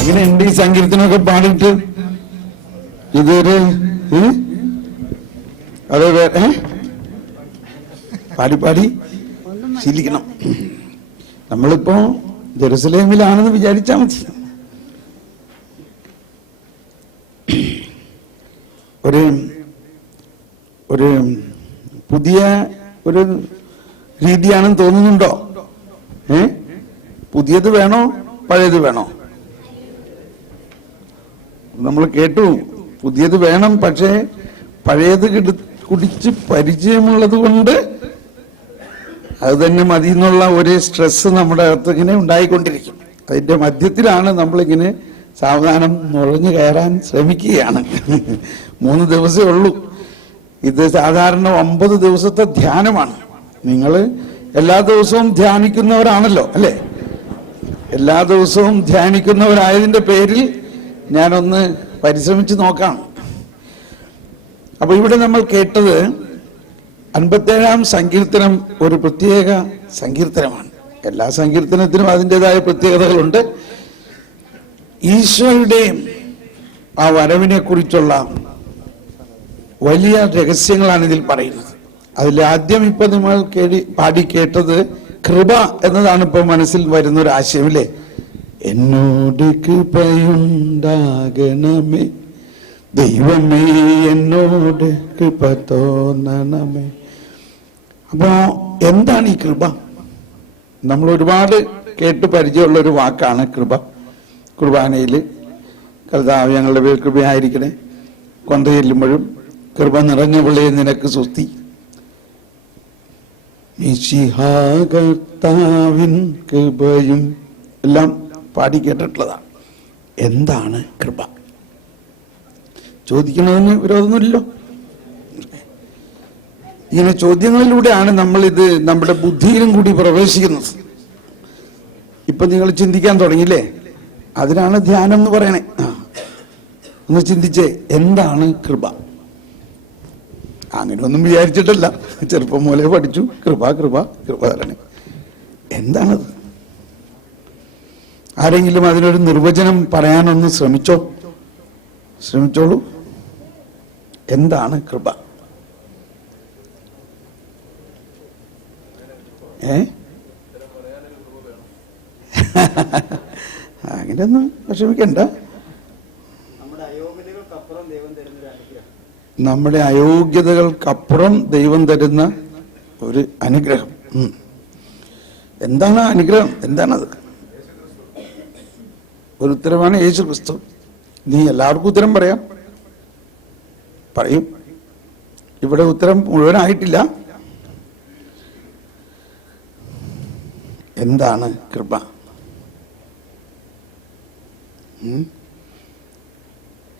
ഇങ്ങനെയുണ്ട് ഈ സങ്കീർത്തനമൊക്കെ പാടിയിട്ട് ഇതൊരു അതേ പാടി പാടി ശീലിക്കണം. നമ്മളിപ്പോ ജെറുസലേമിലാണെന്ന് വിചാരിച്ചാൽ മതി. ഒരു പുതിയ ഒരു രീതിയാണെന്ന് തോന്നുന്നുണ്ടോ? പുതിയത് വേണോ പഴയത് വേണോ? നമ്മൾ കേട്ടു പുതിയത് വേണം, പക്ഷേ പഴയത് കുടിച്ച് പരിചയമുള്ളത് കൊണ്ട് അത് തന്നെ മതി എന്നുള്ള ഒരു സ്ട്രെസ് നമ്മുടെ അകത്ത് ഇങ്ങനെ ഉണ്ടായിക്കൊണ്ടിരിക്കും. അതിന്റെ മധ്യത്തിലാണ് നമ്മളിങ്ങനെ സാവധാനം നുഴഞ്ഞു കയറാൻ ശ്രമിക്കുകയാണ്. 3 ദിവസമേ ഉള്ളൂ. ഇത് സാധാരണ 9 ദിവസത്തെ ധ്യാനമാണ്. നിങ്ങൾ എല്ലാ ദിവസവും ധ്യാനിക്കുന്നവരാണല്ലോ അല്ലേ? എല്ലാ ദിവസവും ധ്യാനിക്കുന്നവരായതിന്റെ പേരിൽ ഞാനൊന്ന് പരിശ്രമിച്ച് നോക്കാം. അപ്പൊ ഇവിടെ നമ്മൾ കേട്ടത് 57-ാം സങ്കീർത്തനം ഒരു പ്രത്യേക സങ്കീർത്തനമാണ്. എല്ലാ സങ്കീർത്തനത്തിനും അതിൻ്റെതായ പ്രത്യേകതകളുണ്ട്. ഈശോയുടെ ആ വരവിനെ കുറിച്ചുള്ള വലിയ രഹസ്യങ്ങളാണ് ഇതിൽ പറയുന്നത്. അതിൽ ആദ്യം ഇപ്പൊ നമ്മൾ പാടി കേട്ടത് കൃപ എന്നതാണ് ഇപ്പൊ മനസ്സിൽ വരുന്നൊരു ആശയം അല്ലേ? എന്നോട് കൃപയുണ്ടാകണമേ ദൈവമേ, എന്നോട് കൃപ തോന്നണമേ. അപ്പോ എന്താണ് ഈ കൃപ? നമ്മൾ ഒരുപാട് കേട്ട് പരിചയമുള്ള ഒരു വാക്കാണ് കൃപ. കുർബാനയിൽ കർത്താവേ ഞങ്ങളുടെ പേർ കൃപയായിരിക്കണേ, കൊന്ത ചെല്ലുമ്പോഴും കൃപ നിറഞ്ഞവളെ നിനക്ക് സ്തുതി, കർത്താവിൻ കൃപയും എല്ലാം പാടി കേട്ടിട്ടുള്ളതാണ്. എന്താണ് കൃപ? ചോദിക്കുന്നതിന് വിരോധമൊന്നുമില്ലല്ലോ. ഇങ്ങനെ ചോദ്യങ്ങളിലൂടെയാണ് നമ്മളിത് നമ്മുടെ ബുദ്ധിയിലും കൂടി പ്രവേശിക്കുന്നത്. ഇപ്പൊ നിങ്ങൾ ചിന്തിക്കാൻ തുടങ്ങിയില്ലേ? അതിനാണ് ധ്യാനം എന്ന് പറയണേ. ഒന്ന് ചിന്തിച്ചേ, എന്താണ് കൃപ? അങ്ങനെയൊന്നും വിചാരിച്ചിട്ടല്ല, ചെറുപ്പം മുതലേ പഠിച്ചു കൃപ കൃപ കൃപ തരണേ. എന്താണത്? ആരെങ്കിലും അതിനൊരു നിർവചനം പറയാനൊന്ന് ശ്രമിച്ചോളൂ. എന്താണ് കൃപ? അങ്ങനെയൊന്നും വിഷമിക്കണ്ട. നമ്മുടെ അയോഗ്യതകൾക്കപ്പുറം ദൈവം തരുന്ന ഒരു അനുഗ്രഹം. എന്താണ് അനുഗ്രഹം? എന്താണത്? ഒരു ഉത്തരമാണ് യേശു ക്രിസ്തു. നീ എല്ലാവർക്കും ഉത്തരം പറയാം, പറയും. ഇവിടെ ഉത്തരം മുഴുവനായിട്ടില്ല. എന്താണ് കൃപ?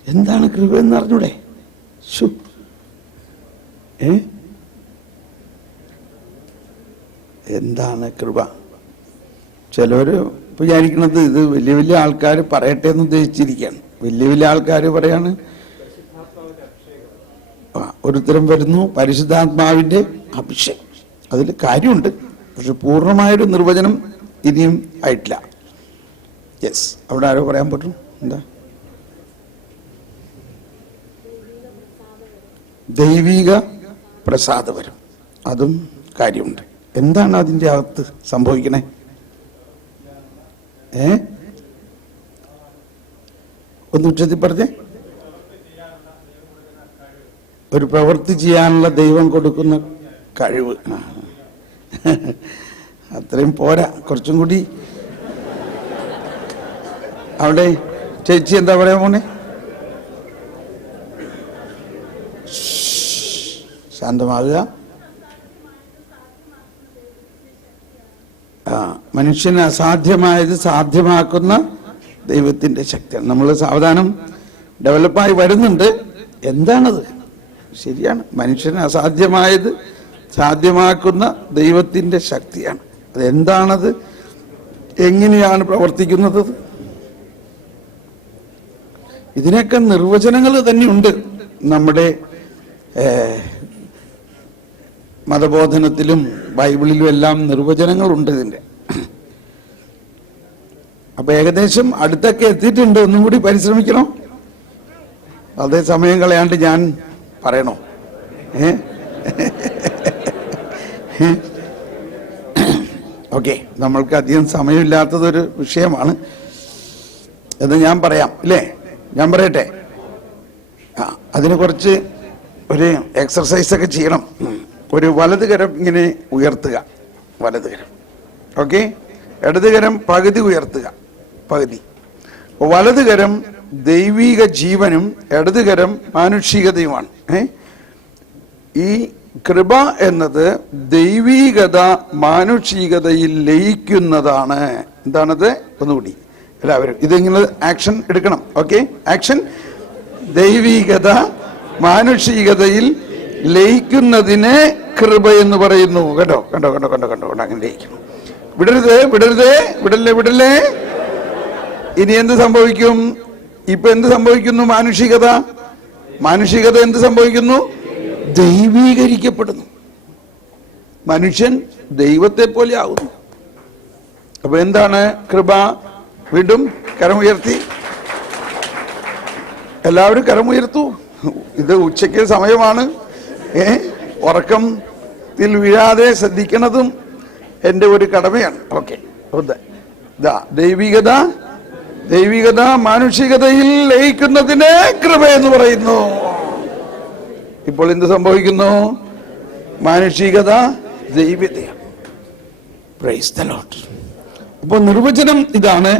എന്താണ് കൃപ എന്ന് അറിഞ്ഞൂടെ? എന്താണ് കൃപ? ചിലവര് വിചാരിക്കുന്നത് ഇത് വലിയ വലിയ ആൾക്കാർ പറയട്ടെ എന്ന് ഉദ്ദേശിച്ചിരിക്കുകയാണ്. വലിയ വലിയ ആൾക്കാർ പറയാണ്, ഒരുത്തരം വരുന്നു, പരിശുദ്ധാത്മാവിന്റെ അഭിഷേകം. അതിൽ കാര്യമുണ്ട്, പക്ഷെ പൂർണ്ണമായൊരു നിർവചനം ഇനിയും ആയിട്ടില്ല. യെസ്, അവിടെ ആരോ പറയാൻ പറ്റും? എന്താ? ദൈവിക പ്രസാദപരം, അതും കാര്യമുണ്ട്. എന്താണ് അതിൻ്റെ അകത്ത് സംഭവിക്കണേ? ഒന്ന് ഉച്ചത്തിൽ പറഞ്ഞേ. ഒരു പ്രവൃത്തി ചെയ്യാനുള്ള ദൈവം കൊടുക്കുന്ന കഴിവ്. അത്രയും പോരാ, കുറച്ചും കൂടി. അവിടെ ചേച്ചി എന്താ പറയാ മോനെ? ശാന്തമാകുക. മനുഷ്യന് അസാധ്യമായത് സാധ്യമാക്കുന്ന ദൈവത്തിന്റെ ശക്തിയാണ്. നമ്മൾ സാവധാനം ഡെവലപ്പായി വരുന്നുണ്ട്. എന്താണത്? ശരിയാണ്, മനുഷ്യന് അസാധ്യമായത് സാധ്യമാക്കുന്ന ദൈവത്തിന്റെ ശക്തിയാണ്. അതെന്താണത്? എങ്ങനെയാണ് പ്രവർത്തിക്കുന്നത്? ഇതിനൊക്കെ നിർവചനങ്ങൾ തന്നെയുണ്ട്. നമ്മുടെ മതബോധനത്തിലും ബൈബിളിലും എല്ലാം നിർവചനങ്ങളുണ്ട് ഇതിൻ്റെ. അപ്പൊ ഏകദേശം അടുത്തൊക്കെ എത്തിയിട്ടുണ്ട്. ഒന്നും കൂടി പരിശ്രമിക്കണം. അതേ സമയം കളയാണ്ട് ഞാൻ പറയണോ? ഓക്കെ, നമ്മൾക്ക് അധികം സമയമില്ലാത്തതൊരു വിഷയമാണ് എന്ന് ഞാൻ പറയാം, ഇല്ലേ? ഞാൻ പറയട്ടെ. അതിന് കുറച്ച് ഒരു എക്സർസൈസ് ഒക്കെ ചെയ്യണം. ഒരു വലതുകരം ഇങ്ങനെ ഉയർത്തുക, വലതുകരം. ഓക്കെ, ഇടതുകരം പകുതി ഉയർത്തുക, പകുതി. വലതുകരം ദൈവിക ജീവനും ഇടതുകരം മാനുഷികതയുമാണ്. ഈ കൃപ എന്നത് ദൈവികത മാനുഷികതയിൽ ലയിക്കുന്നതാണ്. എന്താണത്? ഒന്നുകൂടി എല്ലാവരും ഇതിങ്ങനെ ആക്ഷൻ എടുക്കണം. Okay, action. ദൈവികത മാനുഷികതയിൽ ലയിക്കുന്നതിനെ കൃപ എന്ന് പറയുന്നു. കേട്ടോ, കണ്ടോ കണ്ടോ കണ്ടോ കണ്ടോ കണ്ടോ, അങ്ങനെ ലയിക്കണം. വിടരുത്, വിടരുത്, വിടല്ലേ, വിടല്ലേ. ഇനി എന്ത് സംഭവിക്കും? ഇപ്പൊ എന്ത് സംഭവിക്കുന്നു? മാനുഷികത, മാനുഷികത എന്ത് സംഭവിക്കുന്നു? ദൈവീകരിക്കപ്പെടുന്നു. മനുഷ്യൻ ദൈവത്തെ പോലെ ആവുന്നു. അപ്പൊ എന്താണ് കൃപ? വീണ്ടും കരമുയർത്തി, എല്ലാവരും കരമുയർത്തു. ഇത് ഉച്ചയ്ക്ക് സമയമാണ്. ഉറക്കത്തിൽ വീഴാതെ ശ്രദ്ധിക്കുന്നതും എൻ്റെ ഒരു കടമയാണ്. ഓക്കെ, ദൈവികത, ദൈവികത മാനുഷികതയിൽ ലയിക്കുന്നതിന് കൃപ എന്ന് പറയുന്നു. ഇപ്പോൾ എന്ത് സംഭവിക്കുന്നു? മാനുഷികത ദൈവതയാണ്. Praise the Lord. അപ്പോൾ നിർവചനം ഇതാണ്: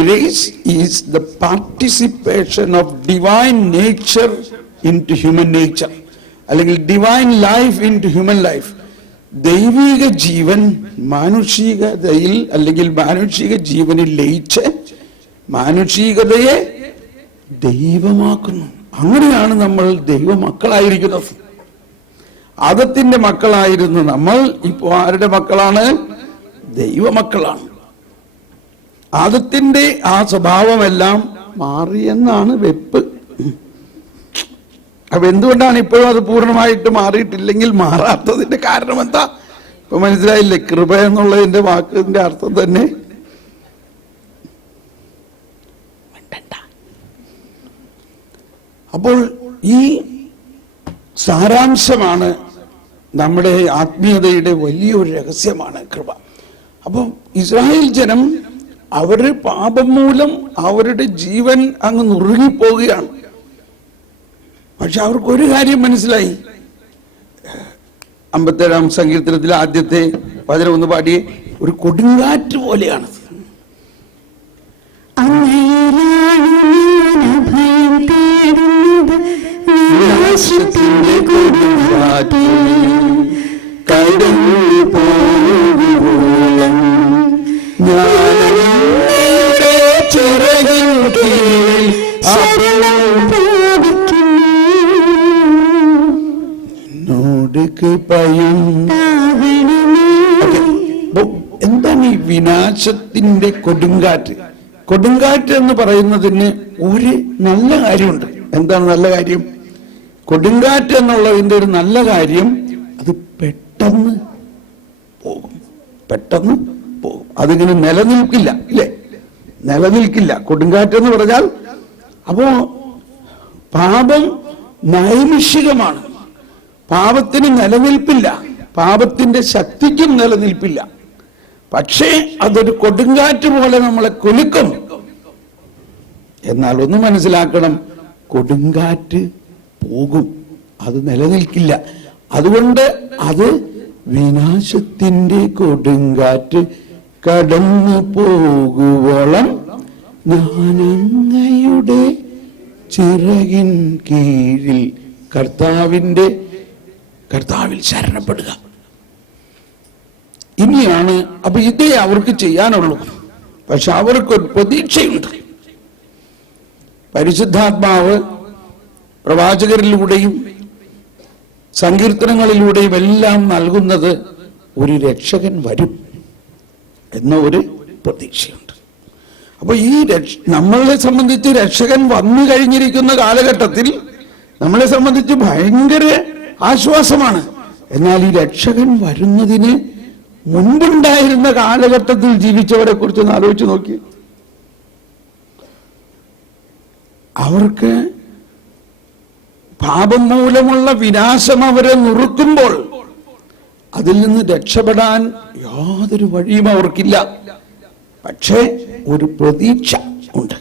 grace is the participation of divine nature into human nature, അല്ലെങ്കിൽ divine life into human life. ദൈവിക ജീവൻ മാനുഷികതയിൽ അല്ലെങ്കിൽ മാനുഷിക ജീവനിൽ ലയിച്ച് മാനുഷികതയെ ദൈവമാക്കുന്നു. അങ്ങനെയാണ് നമ്മൾ ദൈവമക്കളായിരിക്കുന്നത്. ആദത്തിന്റെ മക്കളായിരുന്നു നമ്മൾ. ഇപ്പോൾ ആരുടെ മക്കളാണ്? ദൈവമക്കളാണ്. ആദത്തിന്റെ ആ സ്വഭാവമെല്ലാം മാറിയെന്നാണ് വെപ്പ്. അപ്പൊ എന്തുകൊണ്ടാണ് ഇപ്പോഴും അത് പൂർണ്ണമായിട്ട് മാറിയിട്ടില്ലെങ്കിൽ മാറാത്തതിന്റെ കാരണം എന്താ? ഇപ്പൊ മനസ്സിലായില്ലേ? കൃപ എന്നുള്ളതിന്റെ വാക്കിന്റെ അർത്ഥം തന്നെ അപ്പോൾ ഈ സാരാംശമാണ് നമ്മുടെ ആത്മീയതയുടെ വലിയൊരു രഹസ്യമാണ് കൃപ. അപ്പം ഇസ്രായേൽ ജനം അവരുടെ പാപം മൂലം അവരുടെ ജീവൻ അങ്ങ് നുറുങ്ങിപ്പോവുകയാണ്. പക്ഷെ അവർക്കൊരു കാര്യം മനസ്സിലായി. 57-ാം സങ്കീർത്തനത്തിലെ ആദ്യത്തെ 11 പാടിയേ. ഒരു കൊടുങ്കാറ്റ് പോലെയാണ്. എന്താണ് ഈ വിനാശത്തിന്റെ കൊടുങ്കാറ്റ്? കൊടുങ്കാറ്റ് എന്ന് പറയുന്നതിന് ഒരു നല്ല കാര്യമുണ്ട്. എന്താണ് നല്ല കാര്യം? കൊടുങ്കാറ്റ് എന്നുള്ളതിന്റെ ഒരു നല്ല കാര്യം, അത് പെട്ടെന്ന് പോകും, പെട്ടെന്ന് പോകും. അതിങ്ങനെ നിലനിൽക്കില്ല, ഇല്ലേ? നിലനിൽക്കില്ല കൊടുങ്കാറ്റ് എന്ന് പറഞ്ഞാൽ. അപ്പോ പാപം നൈമിഷികമാണ്. പാപത്തിന് നിലനിൽപ്പില്ല, പാപത്തിന്റെ ശക്തിക്കും നിലനിൽപ്പില്ല. പക്ഷേ അതൊരു കൊടുങ്കാറ്റ് പോലെ നമ്മളെ കുലുക്കും. എന്നാൽ ഒന്ന് മനസ്സിലാക്കണം, കൊടുങ്കാറ്റ് പോകും, അത് നിലനിൽക്കില്ല. അതുകൊണ്ട് അത് വിനാശത്തിന്റെ കൊടുങ്കാറ്റ് കടന്നു പോകുവോളം ഞാനങ്ങയുടെ ചിറകിൻ കീഴിൽ കർത്താവിൽ ശരണപ്പെടുക. ഇനിയാണ്. അപ്പൊ ഇതേ അവർക്ക് ചെയ്യാനുള്ളൂ. പക്ഷെ അവർക്കൊരു പ്രതീക്ഷയുണ്ട്. പരിശുദ്ധാത്മാവ് പ്രവാചകരിലൂടെയും സങ്കീർത്തനങ്ങളിലൂടെയും എല്ലാം നൽകുന്നത് ഒരു രക്ഷകൻ വരും എന്ന ഒരു പ്രതീക്ഷയുണ്ട്. അപ്പൊ ഈ നമ്മളെ സംബന്ധിച്ച് രക്ഷകൻ വന്നു കഴിഞ്ഞിരിക്കുന്ന കാലഘട്ടത്തിൽ നമ്മളെ സംബന്ധിച്ച് ഭയങ്കര ആശ്വാസമാണ്. എന്നാൽ ഈ രക്ഷകൻ വരുന്നതിന് മുൻപുണ്ടായിരുന്ന കാലഘട്ടത്തിൽ ജീവിച്ചവരെ കുറിച്ച് ഒന്ന് ആലോചിച്ച് നോക്കി. അവർക്ക് പാപം മൂലമുള്ള വിനാശം അവരെ നുറുക്കുമ്പോൾ അതിൽ നിന്ന് രക്ഷപ്പെടാൻ യാതൊരു വഴിയും അവർക്കില്ല. പക്ഷേ ഒരു പ്രതീക്ഷ ഉണ്ട്.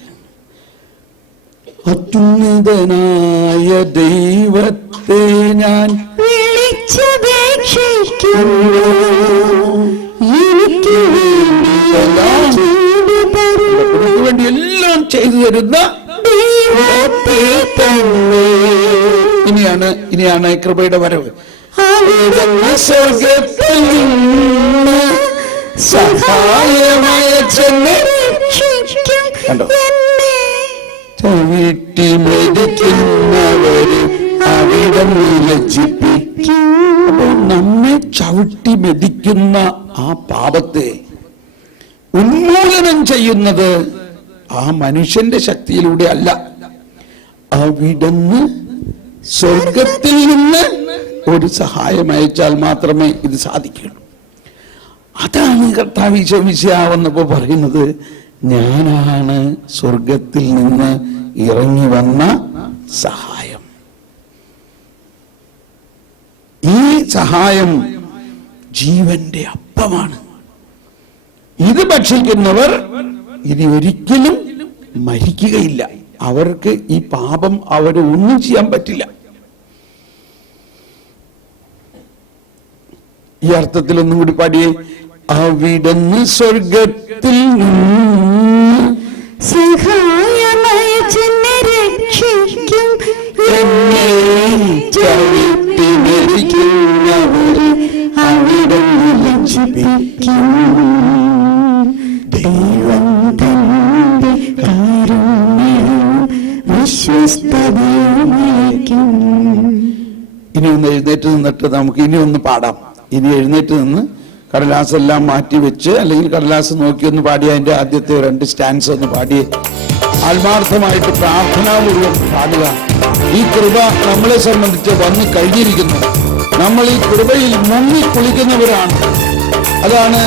അത്യുന്നതനായ ദൈവത്തെ ഞാൻ വിളിച്ചപേക്ഷിക്കുന്നു, എനിക്ക് വേണ്ടി എല്ലാം ചെയ്തു തരുന്ന ദൈവത്തെ തന്നെ. ഇനിയാണ് കൃപയുടെ വരവ്. സ്വർഗ്ഗത്തിൽ നിന്ന് സഹായമായ കണ്ടോ, ചവിട്ടി മെതിക്കുന്നവര് അവിടം ലജ്ജിപ്പിക്കും. അപ്പോൾ നമ്മെ ചവിട്ടി മെതിക്കുന്ന ആ പാപത്തെ ഉന്മൂലനം ചെയ്യുന്നത് ആ മനുഷ്യന്റെ ശക്തിയിലൂടെ അല്ല, അവിടുന്ന് സ്വർഗത്തിൽ നിന്ന് ഒരു സഹായം അയച്ചാൽ മാത്രമേ ഇത് സാധിക്കുള്ളൂ. അതാണ് കർത്താവ് ഈശോ മിശിഹാവെന്നപ്പോ പറയുന്നത്, ഞാനാണ് സ്വർഗത്തിൽ നിന്ന് ഇറങ്ങി വന്ന സഹായം. ഈ സഹായം ജീവന്റെ അപ്പമാണ്. ഇത് ഭക്ഷിക്കുന്നവർ ഇനി ഒരിക്കലും മരിക്കുകയില്ല. അവർക്ക് ഈ പാപം അവരെ ഒന്നും ചെയ്യാൻ പറ്റില്ല. ഈ അർത്ഥത്തിൽ ഒന്നും കൂടി പാടിയേ. അവിടുന്ന് സ്വർഗത്തിൽ നിന്ന് സഹായമയച്ചെന്നെ രക്ഷിക്കും, എന്നെ ചവിട്ടി മെതിക്കുന്നവരെ അവിടുന്ന് ലജ്ജിപ്പിക്കും. ദൈവം തന്റെ കാരുണ്യവും വിശ്വസ്തതയുമയക്കും. ഇനി ഒന്ന് എഴുന്നേറ്റ് നിന്നിട്ട് നമുക്ക് ഇനി ഒന്ന് പാടാം. ഇനി എഴുന്നേറ്റ് നിന്ന് കടലാസെല്ലാം മാറ്റി വെച്ച്, അല്ലെങ്കിൽ കടലാസ് നോക്കി ഒന്ന് പാടി അതിന്റെ ആദ്യത്തെ 2 സ്റ്റാൻസ് ഒന്ന് പാടി ആത്മാർത്ഥമായിട്ട് പ്രാർത്ഥനാപൂർവ്വം പാടുക. ഈ കൃപ നമ്മളെ സംബന്ധിച്ച് വന്നു കഴിഞ്ഞിരിക്കുന്നു. നമ്മൾ ഈ കൃപയിൽ മുങ്ങി കുളിക്കുന്നവരാണ്. അതാണ്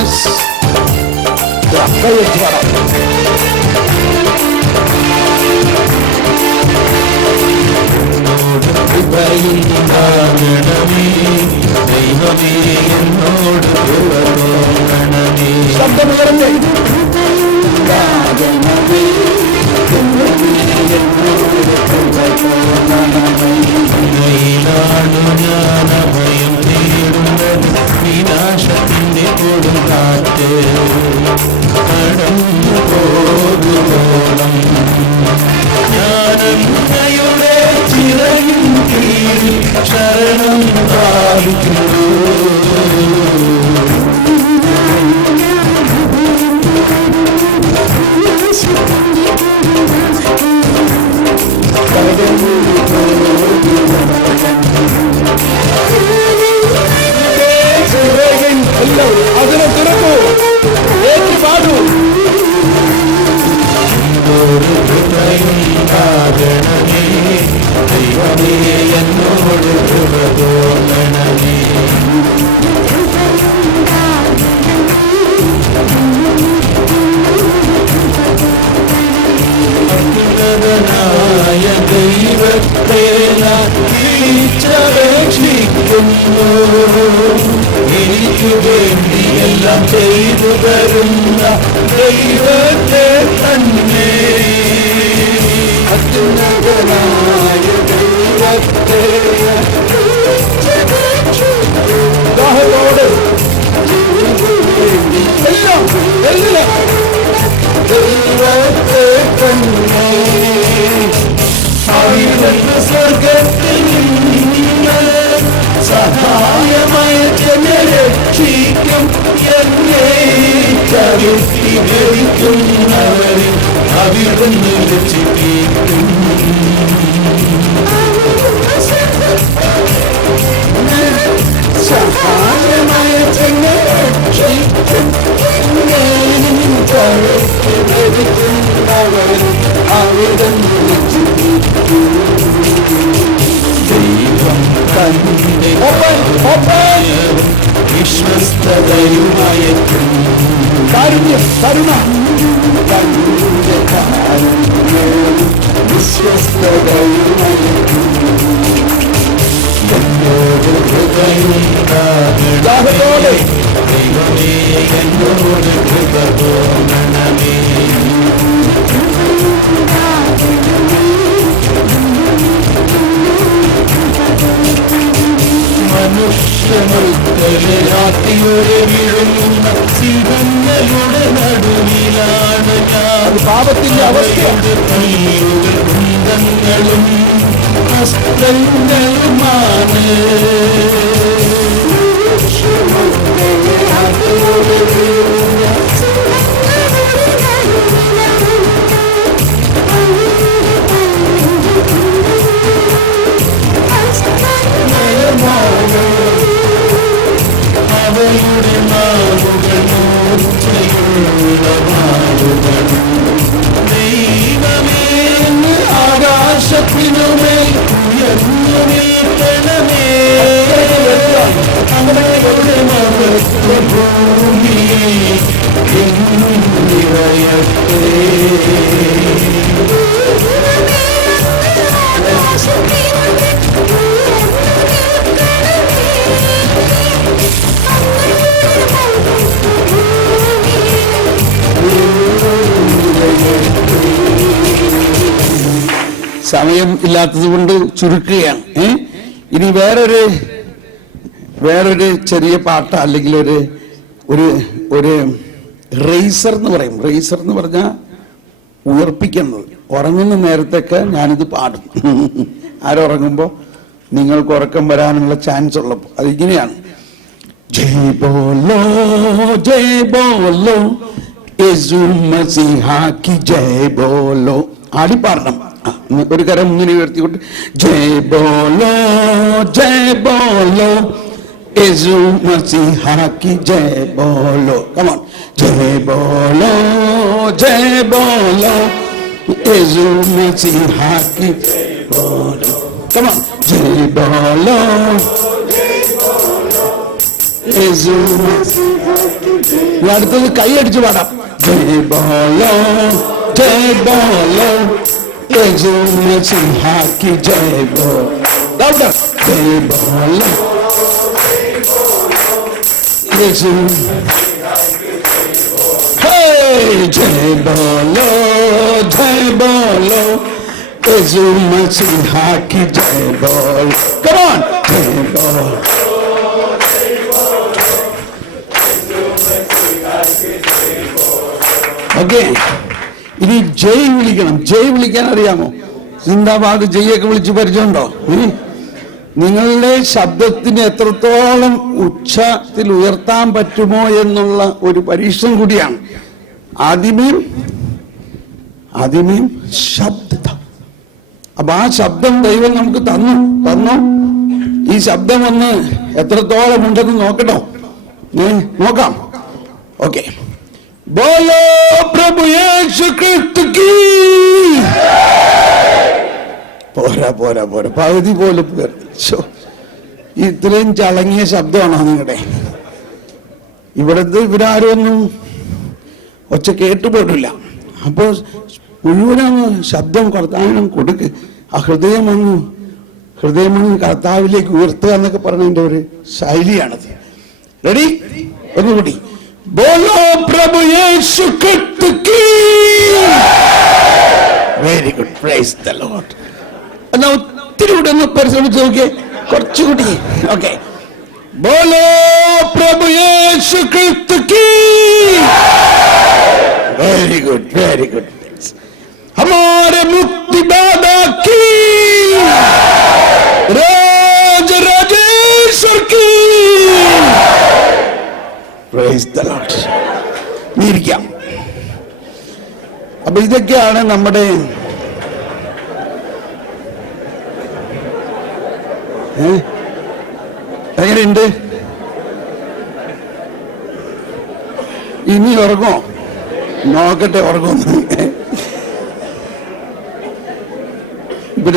ശബ്ദമുയർന്നേ. വിനാശത്തിന്റെ കൊടുങ്കാറ്റ് അതിനെ തുറക്കൂ, ഏറ്റു പാടൂ. ദൈവമേ എന്നോട് കൃപ തോന്നണമേ. അത്യുന്നതനായ ദൈവത്തെ ഞാൻ വിളിച്ചപേക്ഷിക്കുന്നു. എനിക്ക് വേണ്ടി എല്ലാം ചെയ്തു തരുന്ന ദൈവത്തെ തന്നെ. അത്യുന്നതനായ ദൈവത്തെ ദാഹത്തോട് എല്ലാം എല്ലാം ദൈവത്തെ തന്നെ. അവിടുന്ന് സ്വർഗത്തിൽ നിന്ന് സഹായമായി എന്നെ രക്ഷിക്കും. എന്നെ ചവിട്ടി ഭരിക്കുന്നവരെ അവിടുന്ന് രക്ഷിക്കും. സഹായമായ എന്നെ രക്ഷിക്കും. ചവിട്ടി ഭരിക്കുന്നവരെ അവിടുന്ന് രക്ഷിക്കും. ദൈവം തന്റെ വിശ്വസ്തതയുമായ കാരുണ്യം, കരുണ, വിശ്വസ്തതയുമായ എന്നോട് ഹൃദയോടെ ദൈവമേ എന്നോട് കൃപ തോന്നണമേ. മനുഷ്യമുൾക്കരാത്തിയുടെ വീഴുന്ന സിംഹങ്ങളുടെ നടുവിലാണ് ഞാൻ. പാപത്തിന്റെ അവസ്ഥയുടെ കുന്തങ്ങളും നഷ്ടങ്ങളുമാണ്. അവയുടെ നാവുകൾ മൂർച്ചയുള്ള വാളുകൾ. ദൈവമേ ആകാശത്തിനുമേൽ ഉയർന്നു നിൽക്കണമേ. അവരുടെ മഹത്വ ഭൂമിയെ എന്നും നിറയട്ടെ. സമയം ഇല്ലാത്തത് കൊണ്ട് ചുരുക്കുകയാണ്. ഇനി വേറൊരു ചെറിയ പാട്ട്, അല്ലെങ്കിൽ ഒരു റേസർ എന്ന് പറയും. റേസർ എന്ന് പറഞ്ഞാൽ ഉയർപ്പിക്കുന്നത്. ഉറങ്ങുന്ന നേരത്തൊക്കെ ഞാനിത് പാടും. ആരുറങ്ങുമ്പോൾ നിങ്ങൾക്ക് ഉറക്കം വരാനുള്ള ചാൻസ് ഉള്ളപ്പോൾ അതിങ്ങനെയാണ്. ജയ് ബോലോ ജയ് ബോലോ യേശു മസീഹാ കി ജയ് ബോലോ. ആടി പാടണം. ഒരു കരം ഇങ്ങനെ ഉയർത്തിക്കൊണ്ട് ജയ് ബോലോ യേശു മസീഹാ കി ജയ് ബോലോ. come on. Jai ബോലോ Yeshu മസീഹാ Ki Jai ബോലോ. come on. ജയ് ബോലോ യേശു മസീഹാ കി ജയ്. അടുത്തത് കൈയടിച്ച് പാടാം. ജയ് ബോലോ യേശു മസീഹാ കി ജയ് ബോലോ. ജയ് ബോലോ യേശു. जय बोलो यीशु मसीहा की जय बोल. Come on. जय बोलो ഓക്കെ. ഇനി ജയ് വിളിക്കണം. ജയ് വിളിക്കാൻ അറിയാമോ? സിന്ദാബാദ് ജയ്യൊക്കെ വിളിച്ച് പരിചയമുണ്ടോ? നിങ്ങളുടെ ശബ്ദത്തിന് എത്രത്തോളം ഉച്ചത്തിൽ ഉയർത്താൻ പറ്റുമോ എന്നുള്ള ഒരു പരീക്ഷണം കൂടിയാണ്. ആദ്യമേ ശബ്ദം. അപ്പൊ ആ ശബ്ദം ദൈവം നമുക്ക് തന്നു. ഈ ശബ്ദം ഒന്ന് എത്രത്തോളം ഉണ്ടെന്ന് നോക്കട്ടോ. നോക്കാം. ഓക്കെ. ബോലോ പ്രഭു യേശു ക്രിസ്തു കീ. പോരാ പകുതി പോലും ഇത്രയും ചളങ്ങിയ ശബ്ദമാണോ നിങ്ങളുടെ? ഇവരാരും ഒന്നും ഒച്ച കേട്ടുപോയിട്ടില്ല. അപ്പോ മുഴുവനങ്ങ് ശബ്ദം കർത്താവിനും കൊടുക്ക്. ആ ഹൃദയമങ്ങ് കർത്താവിലേക്ക് ഉയർത്തുക എന്നൊക്കെ പറഞ്ഞതിന്റെ ഒരു ശൈലിയാണത്. റെഡി? ഒന്നുകൂടി. ബോലോ പ്രഭു യേശു ക്രിസ്തു കീ. Very good. Praise the lord. എന്നാ ഒത്തിരി കൂടെ ഒന്ന് പരിശ്രമിച്ച് നോക്കിയേ, കുറച്ചുകൂടി. ഓക്കെ. ബോലോ പ്രഭു യേശു ക്രിസ്തു കീ. Very good. हमारे मुक्ति दादा की, राजेश्वर की. Praise the Lord. ഇരിക്കാം. അപ്പൊ ഇതൊക്കെയാണ് നമ്മുടെ എങ്ങനെയുണ്ട്? ഇനി ഉറങ്ങോ? നോക്കട്ടെ ഉറങ്ങുന്നു. ഇപ്പൊ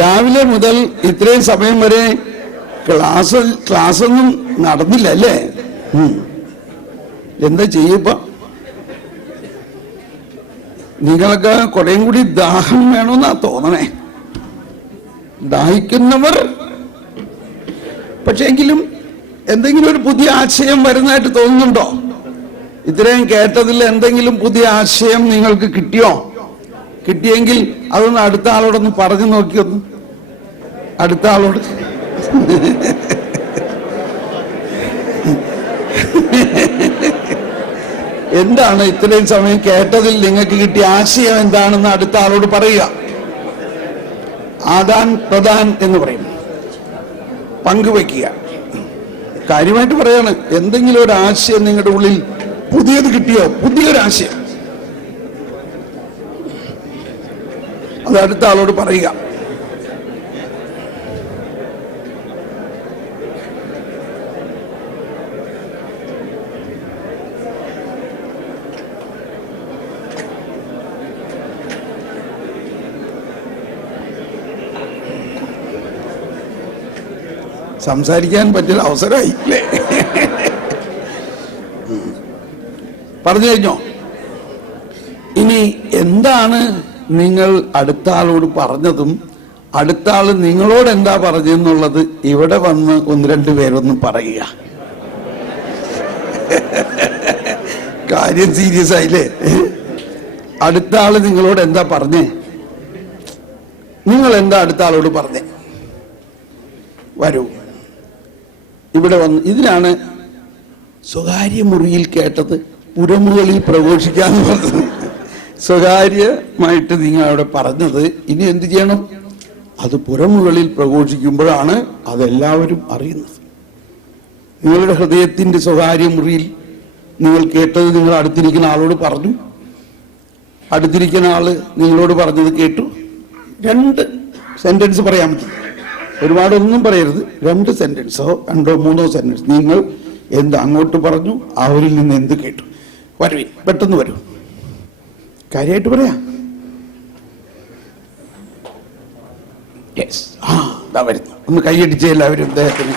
രാവിലെ മുതൽ ഇത്രയും സമയം വരെ ക്ലാസ്സൊന്നും നടന്നില്ല അല്ലേ? എന്താ ചെയ്യപ്പ? നിങ്ങളൊക്കെ കുറേയും കൂടി ദാഹം വേണമെന്നാ തോന്നണേ. ദാഹിക്കുന്നവർ പക്ഷെ എങ്കിലും എന്തെങ്കിലും ഒരു പുതിയ ആശയം വരുന്നതായിട്ട് തോന്നുന്നുണ്ടോ? ഇത്രയും കേട്ടതിൽ എന്തെങ്കിലും പുതിയ ആശയം നിങ്ങൾക്ക് കിട്ടിയെങ്കിൽ അതൊന്ന് അടുത്ത ആളോടൊന്ന് പറഞ്ഞു നോക്കിയൊന്ന്. അടുത്ത ആളോട് എന്താണ് ഇത്രയും സമയം കേട്ടതിൽ നിങ്ങൾക്ക് കിട്ടിയ ആശയം എന്താണെന്ന് അടുത്ത ആളോട് പറയുക. ആദാൻ പ്രധാൻ എന്ന് പറയും. പങ്കുവെക്കുക. കാര്യമായിട്ട് പറയാണ്. എന്തെങ്കിലും ഒരു ആശയം നിങ്ങളുടെ ഉള്ളിൽ പുതിയത് കിട്ടിയോ? പുതിയൊരാശയം അത് അടുത്ത ആളോട് പറയുക. സംസാരിക്കാൻ പറ്റിയ അവസരമായി അല്ലേ? പറഞ്ഞു കഴിഞ്ഞോ? ഇനി എന്താണ് നിങ്ങൾ അടുത്ത ആളോട് പറഞ്ഞതും അടുത്ത ആള് നിങ്ങളോട് എന്താ പറഞ്ഞെന്നുള്ളത് ഇവിടെ വന്ന് ഒന്ന് രണ്ട് പേരൊന്നും പറയുക. കാര്യം സീരിയസ് ആയില്ലേ? അടുത്ത ആള് നിങ്ങളോട് എന്താ പറഞ്ഞേ? നിങ്ങൾ എന്താ അടുത്ത ആളോട് പറഞ്ഞേ? വരൂ ഇവിടെ വന്ന്. ഇതിനാണ് സ്വകാര്യ മുറിയിൽ കേട്ടത് പുരമുകളിൽ പ്രഘോഷിക്കാന്ന് പറഞ്ഞത്. സ്വകാര്യമായിട്ട് നിങ്ങൾ അവിടെ പറഞ്ഞത് ഇനി എന്ത് ചെയ്യണം? അത് പുരമുകളിൽ പ്രഘോഷിക്കുമ്പോഴാണ് അതെല്ലാവരും അറിയുന്നത്. നിങ്ങളുടെ ഹൃദയത്തിന്റെ സ്വകാര്യ മുറിയിൽ നിങ്ങൾ കേട്ടത് നിങ്ങൾ അടുത്തിരിക്കുന്ന ആളോട് പറഞ്ഞു. അടുത്തിരിക്കുന്ന ആള് നിങ്ങളോട് പറഞ്ഞത് കേട്ടു. 2 സെന്റൻസ് പറയാൻ പറ്റും. ഒരുപാടൊന്നും പറയരുത്. 2 സെന്റൻസോ 2 3 സെന്റൻസ്. നിങ്ങൾ എന്ത് അങ്ങോട്ട് പറഞ്ഞു, അവരിൽ നിന്ന് എന്ത് കേട്ടു. വരുവിൻ, പെട്ടെന്ന് വരൂ. കാര്യമായിട്ട് പറയാ. യെസ്, വരുന്നു. ഒന്ന് കൈയടിച്ച് എല്ലാവരും അദ്ദേഹത്തിന്.